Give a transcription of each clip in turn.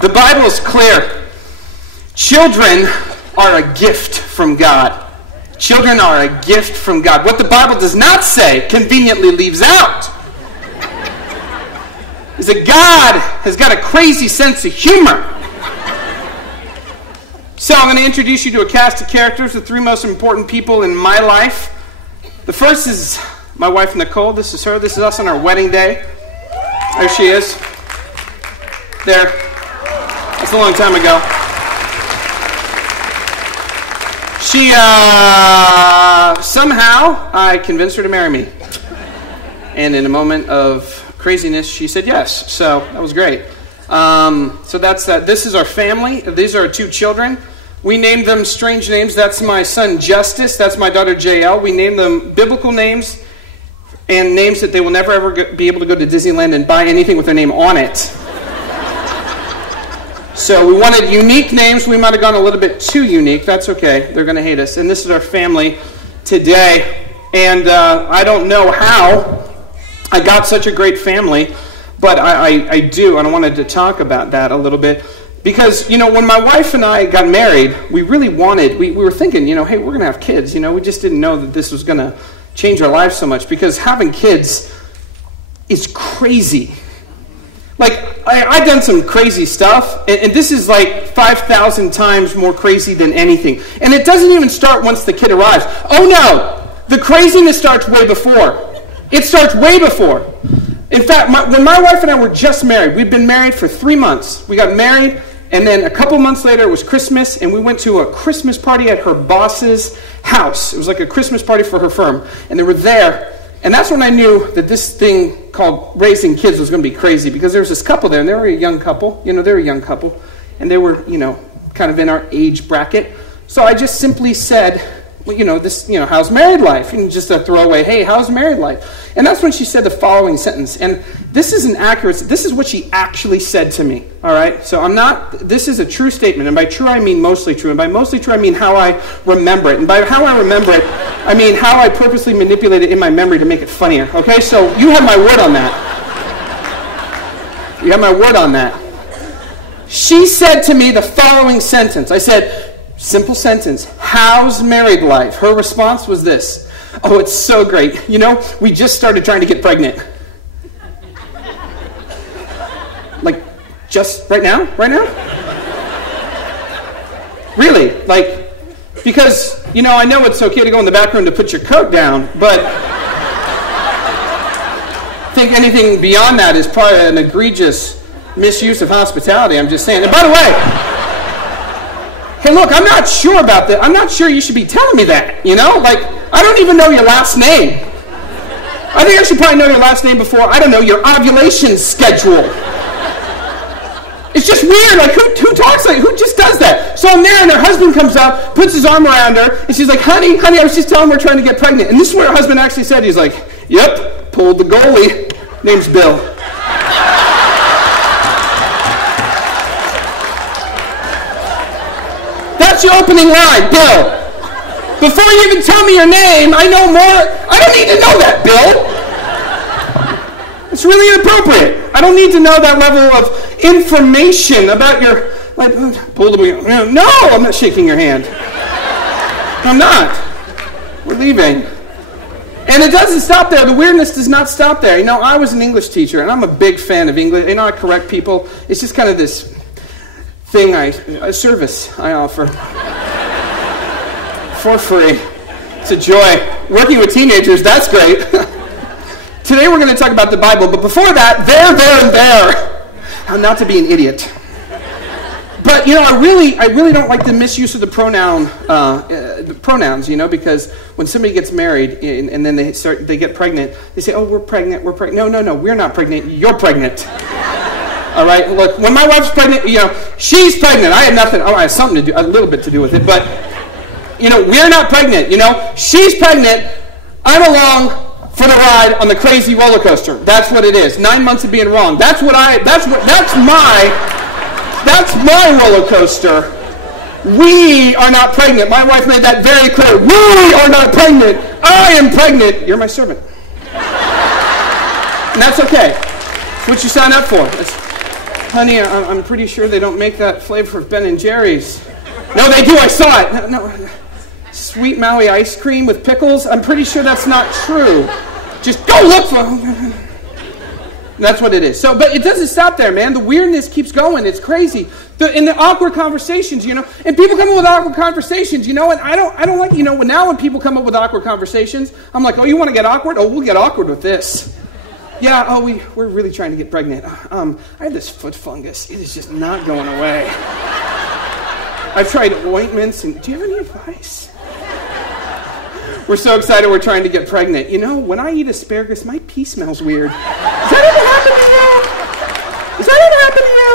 The Bible is clear. Children are a gift from God. Children are a gift from God. What the Bible does not say, conveniently leaves out, is that God has got a crazy sense of humor. So I'm going to introduce you to a cast of characters, the three most important people in my life. The first is my wife, Nicole. This is her. This is us on our wedding day. There she is. There. That's a long time ago. She, somehow, I convinced her to marry me. And in a moment of craziness, she said yes. So that was great. So that's that. This is our family. These are our two children. We named them strange names. That's my son, Justice. That's my daughter, JL. We named them biblical names and names that they will never, ever be able to go to Disneyland and buy anything with their name on it. So we wanted unique names. We might have gone a little bit too unique. That's okay. They're going to hate us. And this is our family today. And I don't know how I got such a great family, but I do. And I wanted to talk about that a little bit. Because, when my wife and I got married, we really wanted, we were thinking, hey, we're going to have kids. We just didn't know that this was going to change our lives so much. Because having kids is crazy. Like, I've done some crazy stuff, and this is like 5,000 times more crazy than anything. And it doesn't even start once the kid arrives. Oh no! The craziness starts way before. It starts way before. In fact, when my wife and I were just married, we'd been married for 3 months. We got married, and then a couple months later it was Christmas, and we went to a Christmas party at her boss's house. It was like a Christmas party for her firm, and they were there. And that's when I knew that this thing called raising kids was going to be crazy, because there was this couple there, and they were a young couple. They were a young couple, and they were, kind of in our age bracket. So I just simply said, well, how's married life? And just a throwaway, hey, how's married life? And that's when she said the following sentence. And this is an accurate, this is what she actually said to me, all right? So this is a true statement. And by true, I mean mostly true. And by mostly true, I mean how I remember it. And by how I remember it, I mean how I purposely manipulate it in my memory to make it funnier, okay? So you have my word on that. You have my word on that. She said to me the following sentence. I said, simple sentence, how's married life? Her response was this: oh, it's so great. We just started trying to get pregnant. Like, just right now? Right now? Really? Like, because, I know it's okay to go in the back room to put your coat down, but I think anything beyond that is probably an egregious misuse of hospitality. I'm just saying. And by the way, hey, look, I'm not sure about that. I'm not sure you should be telling me that, Like, I don't even know your last name. I think I should probably know your last name before, I don't know, your ovulation schedule. It's just weird. Like, who talks like, who just does that? So I'm there, and her husband comes up, puts his arm around her, and she's like, honey, I was just telling her we're trying to get pregnant. And this is what her husband actually said. He's like, yep, pulled the goalie. Name's Bill. That's your opening line, Bill. Before you even tell me your name, I know more. I don't need to know that, Bill. It's really inappropriate. I don't need to know that level of information about your, no, I'm not shaking your hand. I'm not. We're leaving. And it doesn't stop there. The weirdness does not stop there. I was an English teacher, and I'm a big fan of English. I correct people. It's just kind of this thing, a service I offer for free. It's a joy. Working with teenagers, that's great. Today we're going to talk about the Bible, but before that, there. How not to be an idiot. But, I really don't like the misuse of the pronouns, because when somebody gets married and then they get pregnant, they say, oh, we're pregnant. No, we're not pregnant. You're pregnant. All right, look, when my wife's pregnant, she's pregnant. I had nothing. Oh, I have something to do, a little bit to do with it, but, we're not pregnant. She's pregnant. I'm along for the ride on the crazy roller coaster. That's what it is. 9 months of being wrong. That's my roller coaster. We are not pregnant. My wife made that very clear. We are not pregnant. I am pregnant. You're my servant. And that's okay. That's what you sign up for. Honey, I'm pretty sure they don't make that flavor of Ben & Jerry's. No, they do. I saw it. No. Sweet Maui ice cream with pickles? I'm pretty sure that's not true. Just go look for... That's what it is. So, but it doesn't stop there, man. The weirdness keeps going. It's crazy. In the awkward conversations, and people come up with awkward conversations, and I don't like, now when people come up with awkward conversations, I'm like, oh, you want to get awkward? Oh, we'll get awkward with this. Yeah, oh, we're really trying to get pregnant. I have this foot fungus. It is just not going away. I've tried ointments, and do you have any advice? We're so excited we're trying to get pregnant. When I eat asparagus, my pee smells weird. Does that ever happen to you? Does that ever happen to you?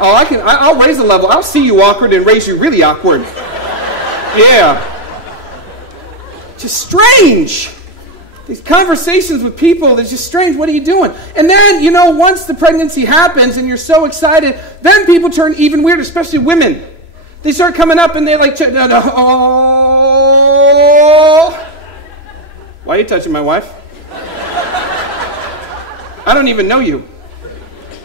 Oh, I'll raise the level. I'll see you awkward and raise you really awkward. Yeah. Just strange. These conversations with people, they're just strange. What are you doing? And then, once the pregnancy happens and you're so excited, then people turn even weirder, especially women. They start coming up and they're like, oh. Why are you touching my wife? I don't even know you.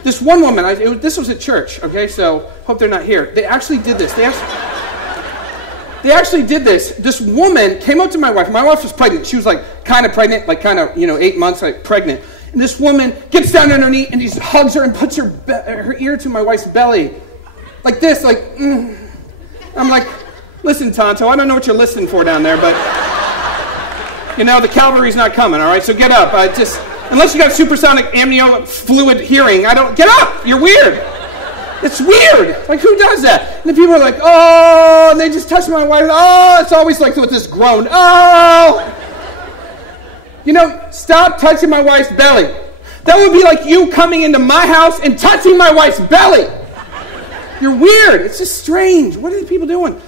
This one woman, this was at church, okay, so hope they're not here. They actually did this. They actually did this. This woman came up to my wife. My wife was pregnant. She was kind of pregnant, 8 months, pregnant. And this woman gets down on her knee and just hugs her and puts her ear to my wife's belly. Like this, I'm like, listen, Tonto, I don't know what you're listening for down there, but, the cavalry's not coming, all right? So get up. Unless you got supersonic amniotic fluid hearing, get up. You're weird. It's weird. Who does that? And the people are like, oh, and they just touch my wife. Oh, it's always with this groan. Oh. Stop touching my wife's belly. That would be like you coming into my house and touching my wife's belly. You're weird. It's just strange. What are these people doing?